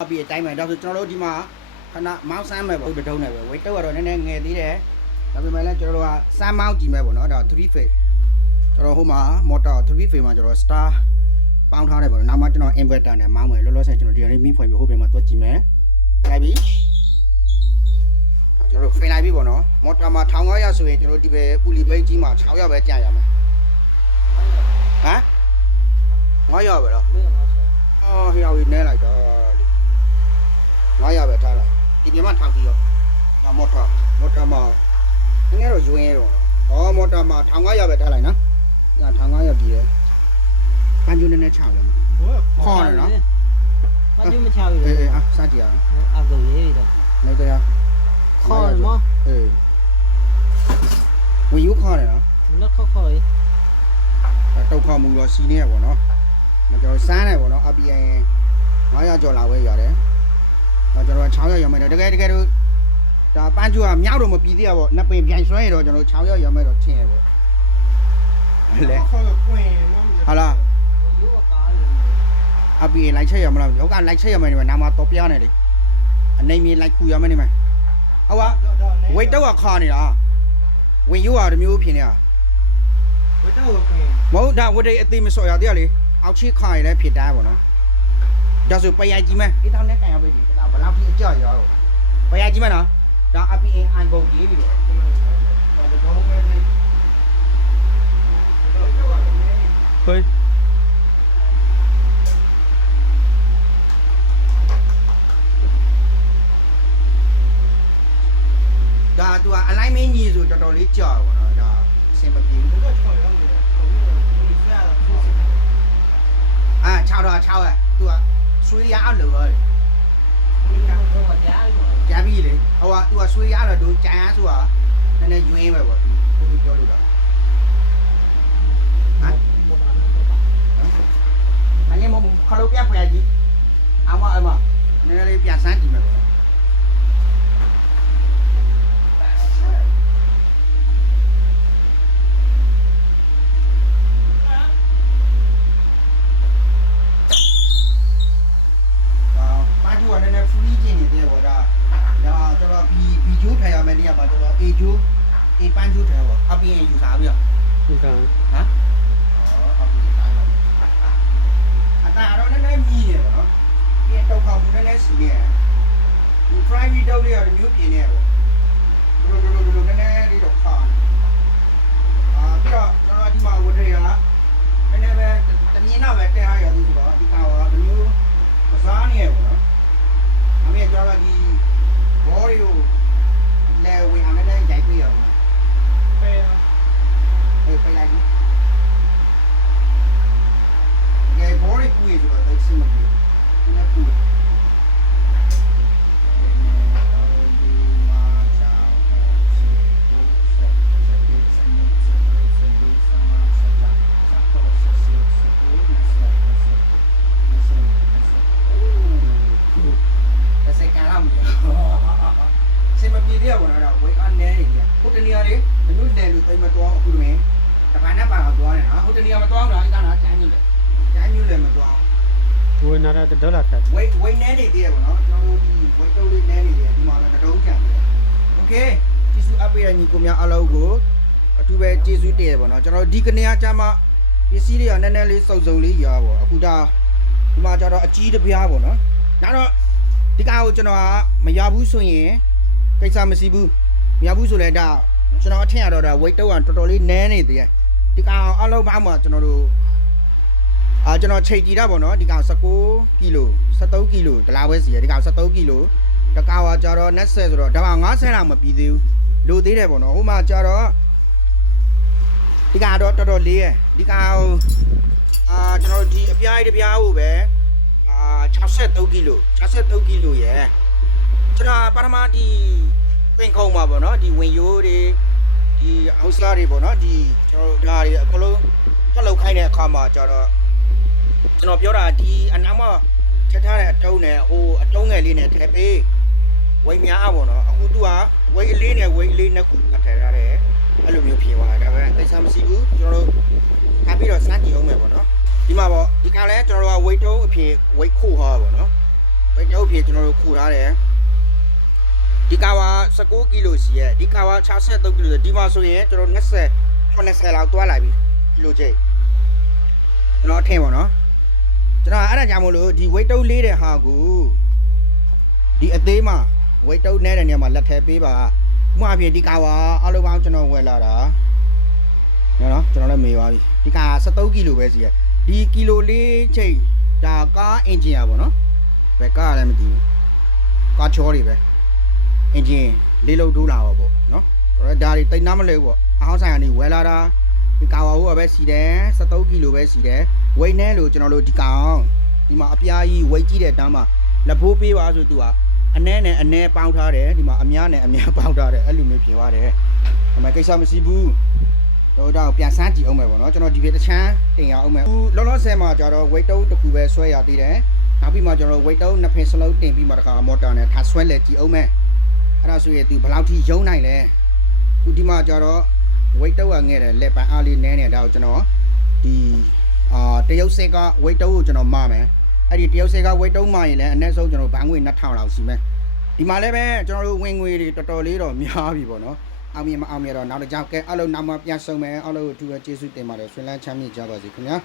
အပြည့်အတိုင်းပဲဒါဆိုကျွန်တော်တို့ဒီမှာခဏမောင်းဆမ်းမယ်ပေါ့တုံးနေပဲဝေးတုံးကတော့နည်းနည်းငယ်သေးတယ်ဒါပေမဲ့လည်းကျွန်တော်တို့ကစမ်းမောင်းကြည့်မယ်ပေါ့နော်ဒါ3 phase ကျွန်တော်ဟိုမှာ motor 3 phase မှာကျွန်တော် star ပေါင်းထားတယ်ပေါ့နော်နောက်မှကျွန်တော် inverter နဲ့မောင်းမယ်လောလောဆယ်ကျွန်တော်ဒီနေ့မိဖွင့်ပြီးဟိုဘက်မှာတွက်ကြည့်မယ်လိုက်ပြီကျွန်တော်တို့ဖိလိုက်ပြီပေါ့နော် motor မှာ1500ဆိုရင်ကျွန်တော်ဒီဘက်ပူလီဘိတ်ကြီးမှာ600ပဲကြာရမယ်ဟမ်900ပဲလားအော်ဟျော်ကြီးနဲလိုက်တော့လေ900ပဲထားလိုက် ဒီပြင်မှာထောက်ကြည့်ရောငါမော်တာမော်တာမှာငငယ်တော့ယွင်းရောဟောမော်တာမှာ1500ပဲထားလိုက်နော်ငါ1500ပြည်တယ်ပန်းကျူးနဲ့နဲ့ချောင်းတယ်မသိခေါ်တယ်နော်မကျမချဘူးအေးအေးအာစကြည့်အောင်အကူရေးတော့နေကြရခေါ်တယ်မအေးဝင်ယူခေါ်တယ်နော်မနက်ခေါ်ခေါ်ရေးတုတ်ခေါ်မှုတော့စီးနေရပေါ့နော်မကျွန်တော်စမ်းတယ်ပေါ့နော်အပီရင်900ကျော်လာဝဲရတယ် တော့ကျွန်တော်600ရမယ်တကယ်တကယ်တော့ဒါပန်းကျူကမြောက်တော့မပြီးသေးရပေါ့နှစ်ပင်ပြန်ဆွဲရတော့ကျွန်တော်600ရမယ်တော့ထင်ရပေါ့လေခေါ်တော့ကွင်မမဟာလားရိုးကားလို့အပီရင်လိုက်ချက်ရမလားဟုတ်ကလိုက်ချက်ရမယ်နေမှာနာမတော့ပြားနေလေအနေမြေလိုက်ခူရမယ်နေမှာဟုတ်ပါဝိတ်တော့ကခါနေတာဝင်ယူရတမျိုးဖြစ်နေတာဝတ်တော့ကွင်မဟုတ်ဒါဝတ်တဲ့အသေးမစော်ရသေးရလေအောက်ချီခါရလဲဖြစ်တာပေါ့နော်ဒါဆိုပရိုက်ကြီးမဲအေးတောင်းနဲ့ကန်ရပြီဒါဘ ယ်လောက်ထိအကြောက်ရောပရိုက်ကြီးမဲနော်ဒါအပီအင်အန်ကုန်ကြီးပြီလို့တော့ပဲလေဟေးဒါသူကအလိုက်မင်းကြီးဆိုတော်တော်လေးကြောက်ပါတော့ဒါအဆင်မပြေဘူးဘယ်တော့ချော်ရောက်နေလဲဟိုဒီဆရာ ဟိုကသူကဆွေးရတော့သူကြံရဆိုတာနည်းနည်းယွင်းပဲပေါ့သူဘုရားပြောလို့တော့မတော်တော့ပါမင်းမခလုတ်ပြဖွယ်ကြီးအမအမနည်းနည်းလေးပြန်စမ်းကြည့်မယ်ပေါ့နော်ဒါပါကျူကနည်းနည်း free ကျင်နေသေးပေါ့ဒါဒါကျွန်တော် B B ကျိုးထိုင်ရမယ်နေရာမှာကျွန်တော် A ကျိုး A ပန်းကျိုးထိုင် ပေါ့အပြင်ယူစားပြီးတော့ဒီကဟမ်ဩအပြင်တိုင်းပါအတားတော့နည်းနည်းမြည်နေပေါ့နော်ဒီတောက်ခေါမှုနည်းနည်းစီနေဒီ private တောက်လေးကမျိုးပြင်းနေပေါ့ဘလိုဘလိုဘလိုနည်းနည်းလေးတော့ခါနေအာပြီးတော့ကျွန်တော်ဒီမှာဝတ်ထရနည်းနည်းပဲတမြင်တော့ပဲတဲရရသေးဆိုတော့ဒီကောင်ကဒီမျိုးကစားနေရပေါ့နော်အမေကျွန်တော်ကဒီဘောရီကိုလဲဝင်အောင်လည်းရိုက်ပြရအောင် ပဲအေးไปလိုက်ပြီငယ် ဟိုတနေရာမတော်ဘူးလားအဲ့ဒါနော်ကျန်းညွတ်တယ်ကျန်းညွတ်လည်းမတော် ဝေနာရဒေါ်လာခတ် ဝိတ်ဝိတ်နဲနေသေးရပါတော့ကျွန်တော်တို့ဒီဝိတ်တုံးလေးနဲနေတယ်ဒီမှာလည်းတုံးကြံတယ်โอเคကျေးဇူးအပ်ပေးတဲ့ညီကိုများအားလုံးကိုအထူးပဲကျေးဇူးတင်ရပါတော့ကျွန်တော်ဒီကနေရာကျမှပစ္စည်းတွေကနည်းနည်းလေးစုံစုံလေးရပါအခုဒါဒီမှာကျတော့အကြီးတစ်ပြားပေါ့နော်နောက်တော့ဒီကောင်ကိုကျွန်တော်ကမရဘူးဆိုရင်ကိစ္စမရှိဘူးမရဘူးဆိုလဲဒါကျွန်တော်အထင်ရတော့ဒါဝိတ်တုံးကတော်တော်လေးနဲနေသေးတယ် ဒီကောင်အားလုံးပေါင်းမှာကျွန်တော်တို့အာကျွန်တော်ချိန်ကြည့်တာပေါ့နော်ဒီကောင်19ကီလို73ကီလိုဒလာပဲစီရဒီကောင်73ကီလိုတကာဝါကြတော့ net set ဆိုတော့ဒါမှ90လောက်မပြီးသေးဘူးလိုသေးတယ်ပေါ့နော်ဟိုမှာကြတော့ဒီကောင်တော့တော်တော်လေးရယ်ဒီကောင်အာကျွန်တော်ဒီအပြားကြီးတစ်ပြားကိုပဲအာ63ကီလို63ကီလိုရယ်ကျွန်တော်ပထမဒီပင်ခုံမှာပေါ့နော်ဒီဝင်ရိုးတွေ ဒီအောက်စလာတွေပေါ့နော်ဒီကျွန်တော်ဒါတွေအကုန်လုံးထွက်လောက်ခိုင်းတဲ့အခါမှာကြတော့ကျွန်တော်ပြောတာဒီအနားမှာချက်ထားတဲ့အတုံးနဲ့ဟိုအတုံးငယ်လေးနဲ့ထည့်ပေးဝိတ်များပေါ့နော်အခုသူကဝိတ်အလေးနဲ့ဝိတ်အလေးနှစ်ခုကထည့်ထားတယ်အဲ့လိုမျိုးဖြစ်သွားတယ်ဒါပေမဲ့သိစားမရှိဘူးကျွန်တော်တို့ထားပြီးတော့စမ်းကြည့်အောင်မယ်ပေါ့နော်ဒီမှာပေါ့ဒီကလည်းကျွန်တော်တို့ကဝိတ်တုံးအဖြစ်ဝိတ်ခို့ဟောပေါ့နော်ဝိတ်တုပ်ဖြင့်ကျွန်တော်တို့ခူထားတယ် ဒီကာဝါ19ကီလိုစီရဲ့ဒီကာဝါ63ကီလိုဒီမှာဆိုရင်ကျွန်တော်20 80လောက်တွားလိုက်ပြီကီလိုချိန်ကျွန်တော်အထင်ပါနော်ကျွန်တော်အဲ့ဒါကြောင့်မို့လို့ဒီဝိတ်တုပ်လေးတဲ့ဟာကိုဒီအသေးမှာဝိတ်တုပ်နဲ့တဲ့နေရာမှာလက်ထဲပေးပါဥပမာဖြစ်ဒီကာဝါအလုံးပေါင်းကျွန်တော်ဝယ်လာတာနော်ကျွန်တော်လည်းမေးသွားပြီဒီကာ73ကီလိုပဲစီရဲ့ဒီကီလိုလေးချိန်ဒါကားအင်ဂျင်ရပါတော့ဘယ်ကားလည်းမသိဘူးကားချောတွေပဲ အင်ဂျင်လေးလုံးထိုးလာပါပေါ့နော်ကျွန်တော်ဒါတွေတိတ်နာမလဲဘူးပေါ့အဟောင်းဆိုင်ကနေဝယ်လာတာဒီကာဝါဟိုကပဲစီတယ်73ကီလိုပဲစီတယ်ဝိတ်နဲ့လို့ကျွန်တော်တို့ဒီကောင်ဒီမှာအပြားကြီးဝိတ်ကြီးတဲ့တန်းမှာလက်ဖိုးပေးပါဆိုသူကအနဲနဲ့အနဲပေါင်းထားတယ်ဒီမှာအများနဲ့အများပေါင်းထားတယ်အဲ့လိုမျိုးဖြစ်သွားတယ်ဒါပေမဲ့ကိစ္စမရှိဘူးတော့တော့ပြန်စမ်းကြည့်အောင်မယ်ပေါ့နော်ကျွန်တော်ဒီပြေတစ်ချမ်းတင်ရအောင်မယ်အခုလောလောဆယ်မှာကျတော့ weight တုံးတစ်ခုပဲဆွဲရသေးတယ်နောက်ပြီးမှကျွန်တော် weight တုံးနှစ်ဖက်စလုံးတင်ပြီးမှတခါမော်တာနဲ့ထားဆွဲလဲကြည့်အောင်မယ် အဲ့ဒါဆိုရင်သူဘယ်လောက်ထိယုံနိုင်လဲအခုဒီမှာကျတော့ weight တုံးကငဲ့တယ်လက်ပန်းအားလေးနည်းနေတာကိုကျွန်တော်ဒီအာတရုတ်စက်က weight တုံးကိုကျွန်တော်မမယ်အဲ့ဒီတရုတ်စက်က weight တုံးမရင်လည်းအနည်းဆုံးကျွန်တော်ဘန်းငွေ2000လောက်စီမယ်ဒီမှာလည်းပဲကျွန်တော်တို့ဝင်ငွေတွေတော်တော်လေးတော့များပြီပေါ့နော်အောင်မြင်မအောင်မြင်တော့နောက်တစ်ကြောက်ကဲအလုံးနောက်မှပြန်ဆုံမယ်အလုံးကိုအထူးပဲကျေးဇူးတင်ပါတယ်ဆွေးလန်းချမ်းမြေ့ကြပါစေခင်ဗျာ